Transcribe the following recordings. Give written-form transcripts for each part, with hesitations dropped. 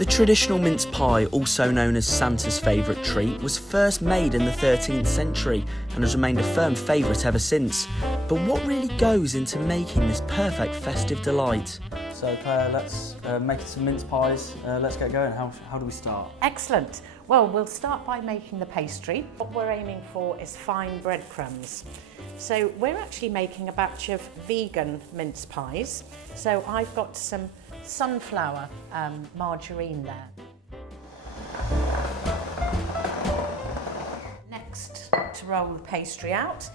The traditional mince pie, also known as Santa's favourite treat, was first made in the 13th century and has remained a firm favourite ever since. But what really goes into making this perfect festive delight? So Claire, let's make some mince pies. Let's get going. How do we start? Excellent. Well, we'll start by making the pastry. What we're aiming for is fine breadcrumbs. So we're actually making a batch of vegan mince pies. So I've got some sunflower margarine there. Next, to roll the pastry out.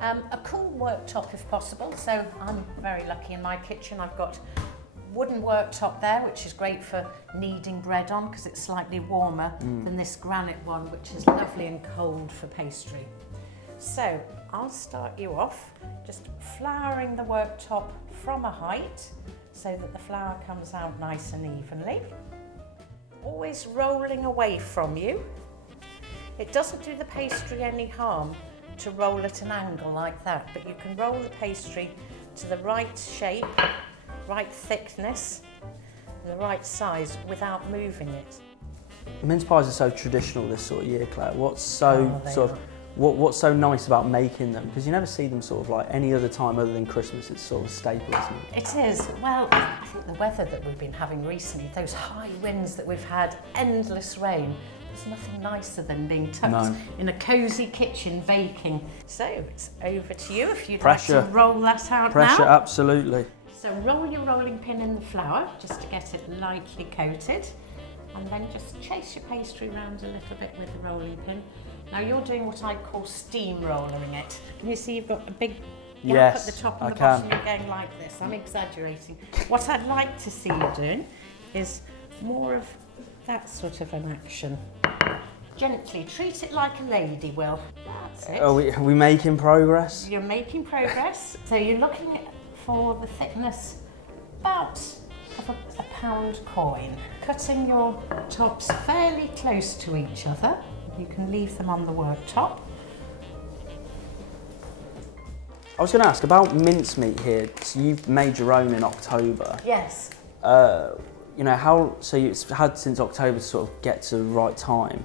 A cool worktop if possible. So I'm very lucky in my kitchen. I've got wooden worktop there, which is great for kneading bread on because it's slightly warmer than this granite one, which is lovely and cold for pastry. So I'll start you off just flouring the worktop from a height so that the flour comes out nice and evenly. Always rolling away from you. It doesn't do the pastry any harm to roll at an angle like that, but you can roll the pastry to the right shape, right thickness, and the right size without moving it. Mince pies are so traditional this sort of year, Claire. What's so what's so nice about making them? Because you never see them sort of like any other time other than Christmas. It's sort of a staple, isn't it? It is. Well, I think the weather that we've been having recently, those high winds that we've had, endless rain, there's nothing nicer than being tucked in a cosy kitchen baking. So it's over to you if you'd like to roll that out now. Pressure, absolutely. So roll your rolling pin in the flour just to get it lightly coated, and then just chase your pastry around a little bit with the rolling pin. Now you're doing what I call steamrolling it. Can you see you've got a big gap at the top and the bottom? You're going like this. I'm exaggerating. What I'd like to see you doing is more of that sort of an action. Gently treat it like a lady, Will. That's it. Are we making progress? You're making progress. So you're looking for the thickness about of a pound coin. Cutting your tops fairly close to each other. You can leave them on the worktop. I was going to ask about mincemeat here. So you've made your own in October. Yes. You know, so it's had since October to sort of get to the right time.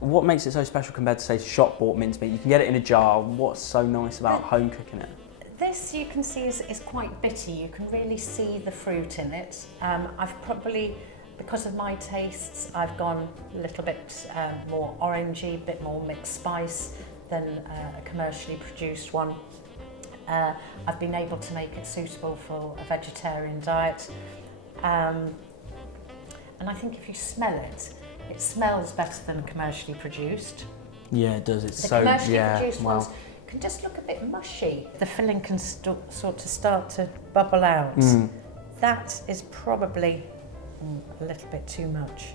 What makes it so special compared to, say, shop-bought mincemeat? You can get it in a jar. What's so nice about home cooking it? This, you can see, is quite bitty. You can really see the fruit in it. I've probably, because of my tastes, I've gone a little bit more orangey, a bit more mixed spice than a commercially produced one. I've been able to make it suitable for a vegetarian diet. And I think if you smell it, it smells better than commercially produced. Yeah, it does. It's the commercially produced ones can just look a bit mushy. The filling can sort of start to bubble out. That is probably a little bit too much.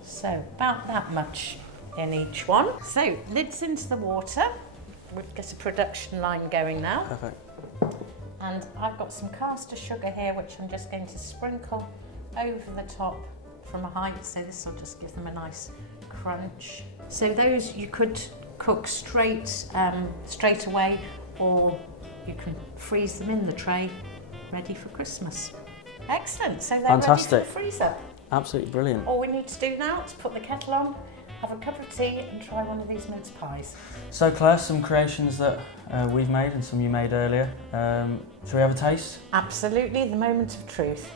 So about that much in each one. So lids into the water. We'll get a production line going now. Perfect. And I've got some caster sugar here, which I'm just going to sprinkle over the top from a height, so this will just give them a nice crunch. So those you could cook straight away, or you can freeze them in the tray, ready for Christmas. Excellent, so they're ready for the freezer. Absolutely brilliant. All we need to do now is put the kettle on, have a cup of tea and try one of these mince pies. So Claire, some creations that we've made and some you made earlier. Shall we have a taste? Absolutely, the moment of truth.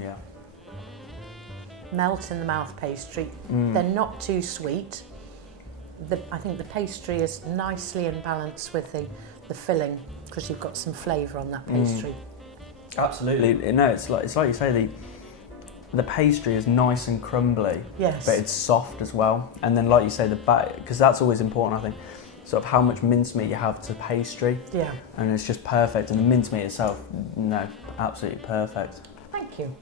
Yeah. Melt in the mouth pastry. They're not too sweet. I think the pastry is nicely in balance with the filling because you've got some flavour on that pastry. Absolutely. No, it's like you say, the pastry is nice and crumbly, yes, but it's soft as well. And then, like you say, the batter, because that's always important, I think, sort of how much mincemeat you have to pastry. Yeah. And it's just perfect. And the mincemeat itself, no, absolutely perfect. Thank you.